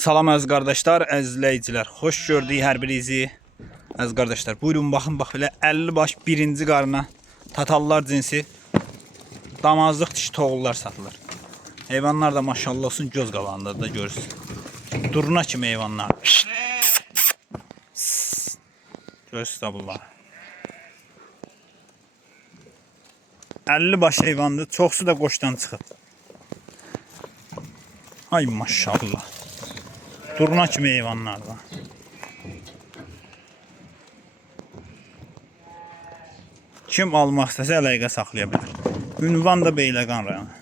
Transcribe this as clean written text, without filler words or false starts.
Salam əziz qardaşlar, əziz izləyicilər. Xoş gördük hər birinizi. Əziz qardaşlar, buyurun baxın, bax belə 50 baş birinci qarına tatallar cinsi damazlıq dişi toğullar satılır. Heyvanlar da maşallah olsun göz qabağında da görürsünüz. Durna kimi heyvanlar. Görürsünüz da bunlar. 50 baş heyvandır. Çoxsu da qoşdan çıxıb. Ay maşallah. Durna kimi heyvanlar var. Kim almaq istəsə əlaqə saxlaya bilər. Ünvan da Beyləqan rayonu.